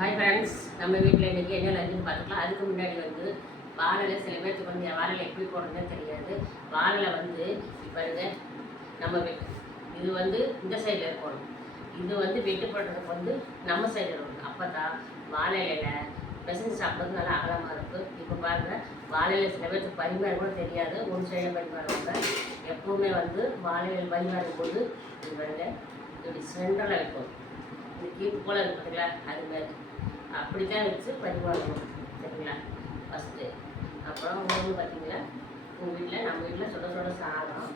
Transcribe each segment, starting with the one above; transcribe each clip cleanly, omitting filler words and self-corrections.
Hi friends, நம்ம வீட்டில் இன்றைக்கி என்ன லஞ்சுன்னு பார்த்துக்கலாம். அதுக்கு முன்னாடி வந்து வாழலை சில பேர்த்துக்கு வந்து வாழலை எப்படி போடுறதுன்னு தெரியாது. வாழலை வந்து பாருங்க, நம்ம இது வந்து இந்த சைடில் இருக்கணும், இது வந்து வெட்டு போடுறதுக்கு வந்து நம்ம சைடில் இருக்கணும். அப்போ தான் வாழையில பிசைஞ்சு சாப்பிட்றது நல்லா அகலமாக இருக்குது. இப்போ பாருங்கள், வாழையில சில பேர்த்துக்கு பரிமாற கூட தெரியாது, ஒரு சைடில் பரிமாறுவாங்க. எப்போவுமே வந்து வாழையில் பரிமாறும் போது இது பாருங்க, இப்படி சென்டரில் வைக்கணும். இந்த கீப்பு போல் இருக்கு பார்த்தீங்களா, அது மாதிரி அப்படி தான் வச்சு பரிமாறணும். சரிங்களா? ஃபஸ்ட்டு அப்புறம் ஒன்று பார்த்தீங்களா, உங்கள் வீட்டில் நம்ம வீட்டில் சுட சுட சாதம்,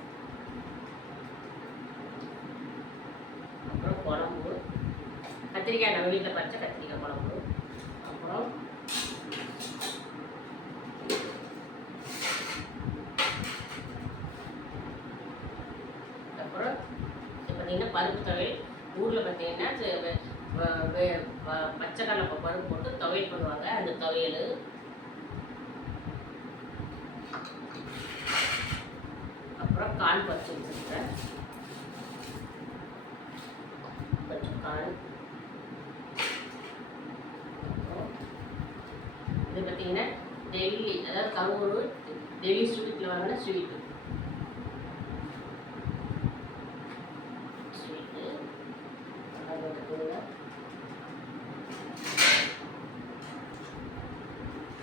அப்புறம் குழம்பு கத்திரிக்காய், நம்ம வீட்டில் பறிச்ச கத்திரிக்காய் குழம்பு, அப்புறம் அப்புறம் பார்த்தீங்கன்னா பருப்பு துவையல். ஊரில் பார்த்தீங்கன்னா பச்சைக்கடலை பருப்பு போட்டு துவையல் பண்ணுவாங்க. அந்த துவையல், அப்புறம் கான் பறிச்சு வச்சுருக்கேன், கொஞ்சம் கான். இது பார்த்தீங்கன்னா டெல்லி, அதாவது கரூர் டெல்லி ஸ்வீட்டில் வாங்கின ஸ்வீட்டு.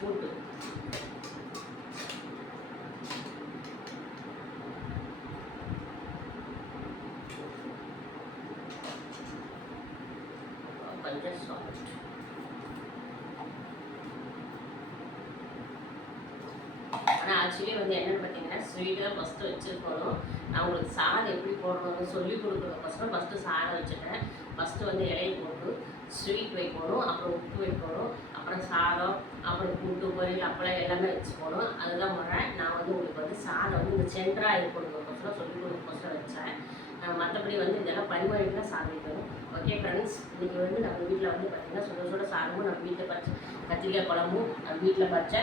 கூட்டு கொஞ்சம் சால்ட். ஆனால் ஆக்சுவலி வந்து என்னென்னு பார்த்தீங்கன்னா, ஸ்வீட்டு தான் ஃபஸ்ட்டு வச்சுருக்கணும். நான் உங்களுக்கு சாதம் எப்படி போடணும்னு சொல்லி கொடுக்குறதுக்கோசரம் ஃபஸ்ட்டு சாதம் வச்சுட்டேன். ஃபஸ்ட்டு வந்து இலையை போட்டு ஸ்வீட் வைக்கணும், அப்புறம் உப்பு வைக்கணும், அப்புறம் சாதம், அப்புறம் கூட்டு பொரியல் அப்பளம் எல்லாமே வச்சுக்கணும். அதுதான் முறை. நான் வந்து உங்களுக்கு வந்து சாதம் வந்து இந்த சென்டராக இருக்கணுங்கோசரம் சொல்லி கொடுக்கறதுக்கோசரம் வச்சேன். மற்றபடி வந்து இதெல்லாம் பரிமாறிட்டு தான் சாதம் வைக்கணும். ஓகே ஃப்ரெண்ட்ஸ், இன்றைக்கி வந்து நம்ம வீட்டில் வந்து பார்த்திங்கன்னா சுட சுட சாதமும், நம்ம வீட்டில் பறிச்ச கத்திரிக்காய் குழம்பும், நம்ம வீட்டில் பறிச்ச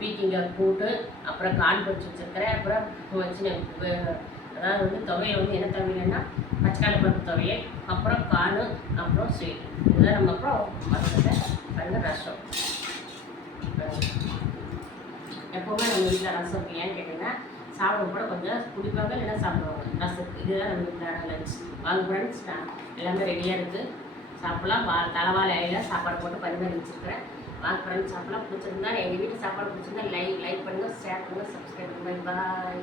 பீக்கிங்காய் கூட்டு, அப்புறம் கான் பொரிச்சு வச்சுருக்கிறேன். அப்புறம் வச்சு அதாவது வந்து துவையல் வந்து என்ன துவையல்னா பச்சைக்கடலை பருப்பு துவையல், அப்புறம் கான், அப்புறம் ஸ்வீட். இதுதான் நம்ம அப்புறம் மற்ற பண்ண ரசம். எப்போவுமே நம்ம வீட்டில் ரசம் இருக்கு. ஏன்னு கேட்டிங்கன்னா, சாப்பிடும் கூட கொஞ்சம் குடிப்பாங்க, இல்லைன்னா சாப்பிடுவாங்க ரசத்துக்கு. இதுதான் நம்ம வீட்டில் லஞ்ச். வாங்க ஃப்ரெண்ட்ஸ், நான் எல்லாமே ரெடியாக இருக்குது, சாப்பிட்லாம். தலைவாழை இலையில் சாப்பாடு போட்டு பரிமாறி வச்சுருக்கிறேன். வாங்க ஃப்ரெண்ட்ஸ், சாப்பிட்லாம். பிடிச்சிருந்தா எங்கள் வீட்டு சாப்பாடு பிடிச்சிருந்தா லைக் பண்ணுங்கள், ஷேர் பண்ணுங்கள், சப்ஸ்கிரைப் பண்ணுங்கள். பாய்.